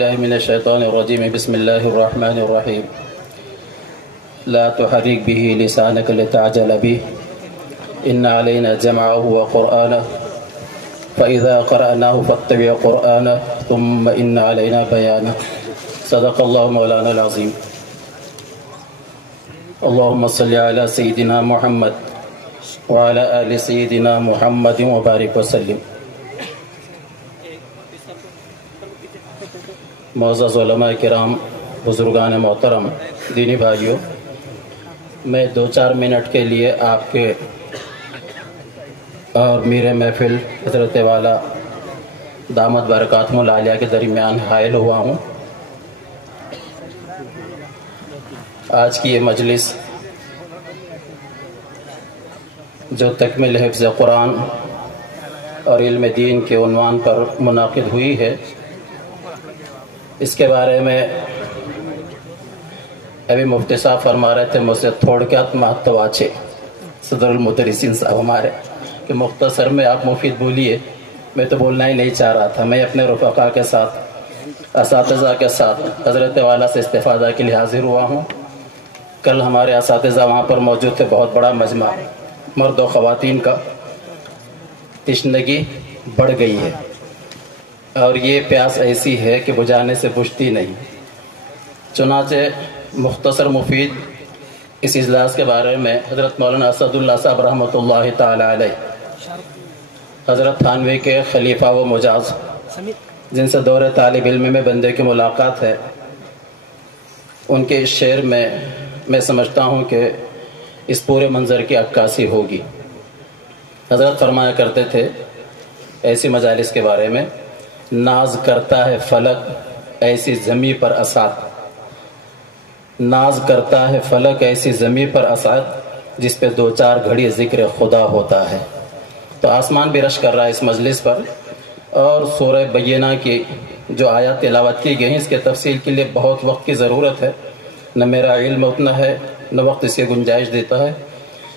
من الشیطان الرجیم بسم اللہ الرحمن الرحیم لا تحرک به لسانک لتعجل به ان علینا جمعه وقرآنه فإذا قرأناه فاتبع قرآنه ثم ان علینا بیانه صدق اللہ مولانا العظیم اللهم صل على سیدنا محمد وعلى آل سیدنا محمد وبارک وسلم. معزز علماء کرام، بزرگان محترم، دینی بھائیوں، میں 2-4 منٹ کے لیے آپ کے اور میرے محفل حضرت والا دامت برکاتہم العالیہ کے درمیان حائل ہوا ہوں. آج کی یہ مجلس جو تکمیل حفظ قرآن اور علم دین کے عنوان پر منعقد ہوئی ہے، اس کے بارے میں ابھی مفتی صاحب فرما رہے تھے مجھ سے تھوڑکیات محتواچے صدر المدرسین صاحب ہمارے کہ مختصر میں آپ مفید بولیے. میں تو بولنا ہی نہیں چاہ رہا تھا. میں اپنے رفقا کے ساتھ، اساتذہ کے ساتھ حضرت والا سے استفادہ کے لیے حاضر ہوا ہوں. کل ہمارے اساتذہ وہاں پر موجود تھے. بہت بڑا مجمع مرد و خواتین کا. تشنگی بڑھ گئی ہے اور یہ پیاس ایسی ہے کہ بجھانے سے بجھتی نہیں. چنانچہ مختصر مفید اس اجلاس کے بارے میں حضرت مولانا اسد اللہ صاحب رحمۃ اللہ تعالی علیہ، حضرت تھانوی کے خلیفہ و مجاز، جن سے دور طالب علم میں بندے کی ملاقات ہے، ان کے اس شعر میں سمجھتا ہوں کہ اس پورے منظر کی عکاسی ہوگی. حضرت فرمایا کرتے تھے ایسی مجالس کے بارے میں، ناز کرتا ہے فلک ایسی زمیں پر اسات، ناز کرتا ہے فلک ایسی زمیں پر اسات جس پہ 2-4 گھڑی ذکر خدا ہوتا ہے. تو آسمان بھی رش کر رہا ہے اس مجلس پر. اور سورہ بینہ کی جو آیات تلاوت کی گئی ہیں، اس کے تفصیل کے لیے بہت وقت کی ضرورت ہے. نہ میرا علم اتنا ہے، نہ وقت اس کی گنجائش دیتا ہے.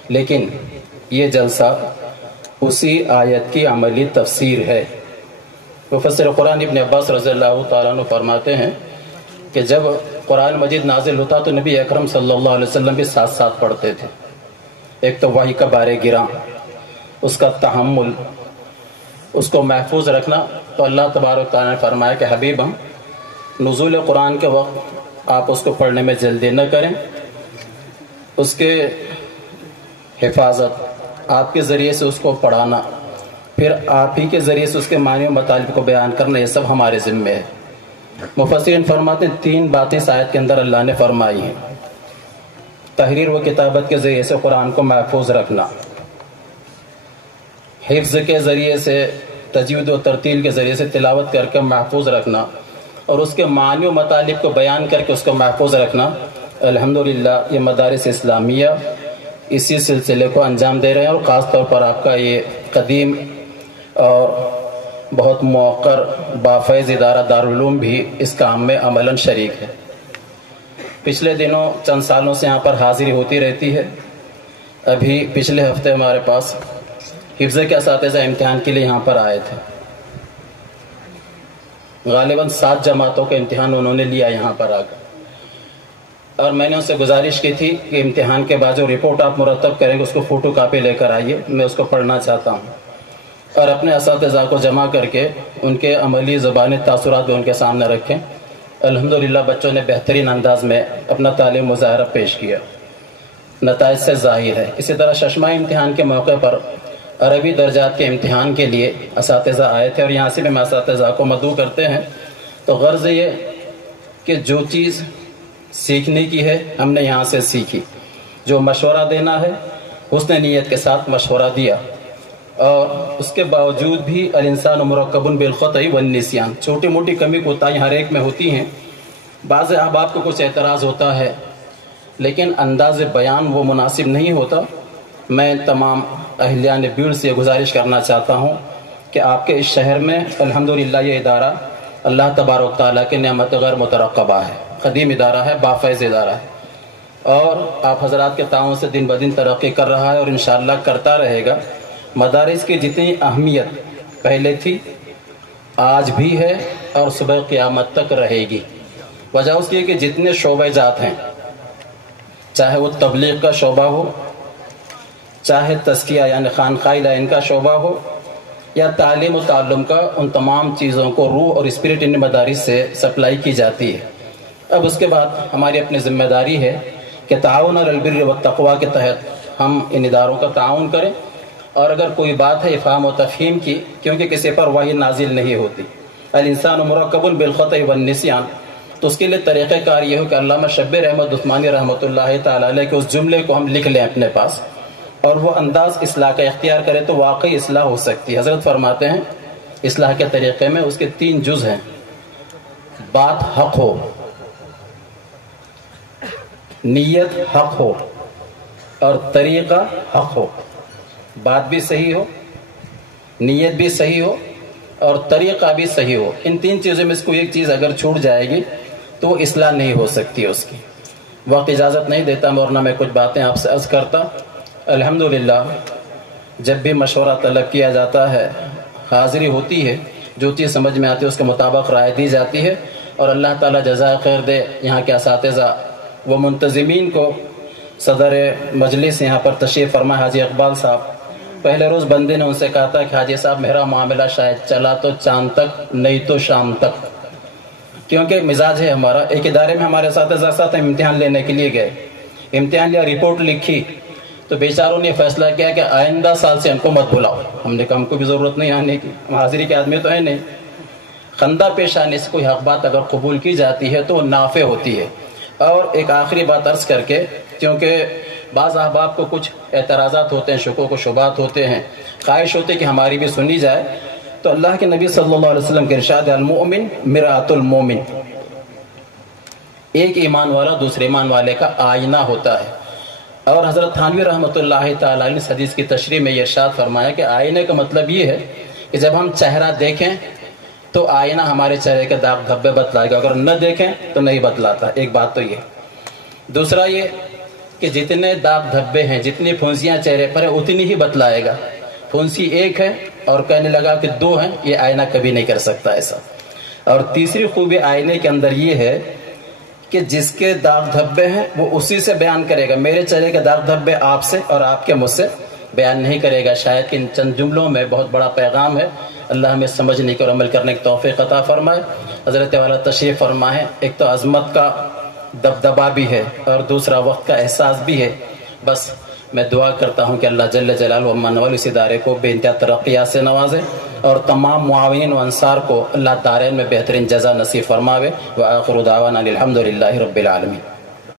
لیکن یہ جلسہ اسی آیت کی عملی تفسیر ہے. مفسر قرآن ابن عباس رضی اللہ تعالیٰ عنہ فرماتے ہیں کہ جب قرآن مجید نازل ہوتا تو نبی اکرم صلی اللہ علیہ وسلم بھی ساتھ ساتھ پڑھتے تھے. ایک تو وحی کا بارے گراں، اس کا تحمل، اس کو محفوظ رکھنا. تو اللہ تبارک تعالیٰ نے فرمایا کہ حبیب ہم نزول قرآن کے وقت آپ اس کو پڑھنے میں جلدی نہ کریں. اس کے حفاظت، آپ کے ذریعے سے اس کو پڑھانا، پھر آپ ہی کے ذریعے سے اس کے معنی و مطالب کو بیان کرنا، یہ سب ہمارے ذمہ ہے. مفسرین فرماتے ہیں 3 باتیں اس آیت کے اندر اللہ نے فرمائی ہیں. تحریر و کتابت کے ذریعے سے قرآن کو محفوظ رکھنا، حفظ کے ذریعے سے، تجوید و ترتیل کے ذریعے سے تلاوت کر کے محفوظ رکھنا، اور اس کے معنی و مطالب کو بیان کر کے اس کو محفوظ رکھنا. الحمدللہ یہ مدارس اسلامیہ اسی سلسلے کو انجام دے رہے ہیں، اور خاص طور پر آپ کا یہ قدیم اور بہت موقر بافیض ادارہ دارالعلوم بھی اس کام میں عملاً شریک ہے. پچھلے دنوں چند سالوں سے یہاں پر حاضری ہوتی رہتی ہے. ابھی پچھلے ہفتے ہمارے پاس حفظ کے اساتذہ امتحان کے لیے یہاں پر آئے تھے. غالباً 7 جماعتوں کا امتحان انہوں نے لیا یہاں پر آ کر، اور میں نے ان سے گزارش کی تھی کہ امتحان کے بعد جو رپورٹ آپ مرتب کریں گے اس کو فوٹو کاپی لے کر آئیے، میں اس کو پڑھنا چاہتا ہوں، اور اپنے اساتذہ کو جمع کر کے ان کے عملی زبانی تاثرات بھی ان کے سامنے رکھیں. الحمدللہ بچوں نے بہترین انداز میں اپنا تعلیم مظاہرہ پیش کیا، نتائج سے ظاہر ہے. اسی طرح ششمائی امتحان کے موقع پر عربی درجات کے امتحان کے لیے اساتذہ آئے تھے، اور یہاں سے بھی ہم اساتذہ کو مدعو کرتے ہیں. تو غرض یہ کہ جو چیز سیکھنے کی ہے ہم نے یہاں سے سیکھی، جو مشورہ دینا ہے حسن نیت کے ساتھ مشورہ دیا، اور اس کے باوجود بھی الانسان مرکب بالخطأ والنسیان، چھوٹی موٹی کمی کوتاہی ہر ایک میں ہوتی ہیں. بعض احباب کو کچھ اعتراض ہوتا ہے لیکن انداز بیان وہ مناسب نہیں ہوتا. میں تمام اہلیان بیڑ سے گزارش کرنا چاہتا ہوں کہ آپ کے اس شہر میں الحمدللہ یہ ادارہ اللہ تبارک تعالیٰ کے نعمت غیر مترقبہ ہے، قدیم ادارہ ہے، بافیض ادارہ ہے، اور آپ حضرات کے تعاون سے دن بدن ترقی کر رہا ہے اور انشاءاللہ کرتا رہے گا. مدارس کی جتنی اہمیت پہلے تھی آج بھی ہے اور صبح قیامت تک رہے گی۔ وجہ اس کی کہ جتنے شعبہ جات ہیں، چاہے وہ تبلیغ کا شعبہ ہو، چاہے تزکیہ یعنی خانقاہ لائن کا شعبہ ہو، یا تعلیم و تعلم کا، ان تمام چیزوں کو روح اور اسپرٹ ان مدارس سے سپلائی کی جاتی ہے۔ اب اس کے بعد ہماری اپنی ذمہ داری ہے کہ تعاون علی البر والتقوی کے تحت ہم ان اداروں کا تعاون کریں، اور اگر کوئی بات ہے افہام و تفہیم کی، کیونکہ کسی پر وحی نازل نہیں ہوتی، الانسان مرکب بالخطأ والنسیان، تو اس کے لیے طریقہ کار یہ ہو کہ علامہ شبیر احمد عثمانی رحمۃ اللہ تعالی علیہ کے اس جملے کو ہم لکھ لیں اپنے پاس، اور وہ انداز اصلاح کا اختیار کرے تو واقعی اصلاح ہو سکتی ہے۔ حضرت فرماتے ہیں اصلاح کے طریقے میں اس کے 3 جز ہیں: بات حق ہو، نیت حق ہو، اور طریقہ حق ہو۔ بات بھی صحیح ہو، نیت بھی صحیح ہو، اور طریقہ بھی صحیح ہو۔ ان 3 چیزوں میں اس کو ایک چیز اگر چھوٹ جائے گی تو وہ اصلاح نہیں ہو سکتی اس کی۔ وقت اجازت نہیں دیتا ورنہ میں کچھ باتیں آپ سے عرض کرتا۔ الحمدللہ جب بھی مشورہ طلب کیا جاتا ہے، حاضری ہوتی ہے، جو چیز سمجھ میں آتی ہے اس کے مطابق رائے دی جاتی ہے، اور اللہ تعالیٰ جزائے خیر دے یہاں کے اساتذہ و منتظمین کو۔ صدر مجلس یہاں پر تشریف فرما حاجی اقبال صاحب، پہلے روز بندے نے ان سے کہا تھا کہ حاجی صاحب میرا معاملہ شاید چلا تو چاند تک، نہیں تو شام تک، کیونکہ مزاج ہے ہمارا۔ ایک ادارے میں ہمارے اساتذہ ساتھ ہم امتحان لینے کے لیے گئے، امتحان لیا، رپورٹ لکھی، تو بیچاروں نے فیصلہ کیا کہ آئندہ سال سے ان کو مت بلاؤ۔ ہم نے کہا ہم کو بھی ضرورت نہیں آنے کی، ہم حاضری کے آدمی تو ہے نہیں۔ خندہ پیش آنے سے کوئی حق بات اگر قبول کی جاتی ہے تو وہ نافع ہوتی ہے۔ اور ایک آخری بات عرض کر کے، کیونکہ بعض احباب کو کچھ اعتراضات ہوتے ہیں، شکوک و شبہات ہوتے ہیں، خواہش ہوتی ہے کہ ہماری بھی سنی جائے، تو اللہ کے نبی صلی اللہ علیہ وسلم کے ارشاد ہے المؤمن مرآۃ المؤمن، ایک ایمان والا دوسرے ایمان والے کا آئینہ ہوتا ہے۔ اور حضرت تھانوی رحمۃ اللہ تعالیٰ نے اس حدیث کی تشریح میں یہ ارشاد فرمایا کہ آئینے کا مطلب یہ ہے کہ جب ہم چہرہ دیکھیں تو آئینہ ہمارے چہرے کے داغ دھبے بتلائے گا، اگر نہ دیکھیں تو نہیں بتلاتا۔ ایک بات تو یہ۔ دوسرا یہ کہ جتنے داغ دھبے ہیں، جتنی پھنسیاں چہرے پر ہیں، اتنی ہی بتلائے گا۔ پھنسی ایک ہے اور کہنے لگا کہ 2 ہیں، یہ آئینہ کبھی نہیں کر سکتا ایسا۔ اور تیسری خوبی آئینے کے اندر یہ ہے کہ جس کے داغ دھبے ہیں وہ اسی سے بیان کرے گا۔ میرے چہرے کے داغ دھبے آپ سے اور آپ کے مجھ سے بیان نہیں کرے گا۔ شاید کہ ان چند جملوں میں بہت بڑا پیغام ہے۔ اللہ ہمیں سمجھنے کی اور عمل کرنے کی توفیق عطا فرمائے۔ حضرت والا تشریف فرما ہے، ایک تو عظمت کا دبدبا بھی ہے اور دوسرا وقت کا احساس بھی ہے۔ بس میں دعا کرتا ہوں کہ اللہ جل جلالہ و من والے اس ادارے کو بے انتہا ترقیات سے نوازے، اور تمام معاونین و انصار کو اللہ دارین میں بہترین جزا نصیب فرماوے۔ وآخر دعوانا الحمدللہ رب العالمین۔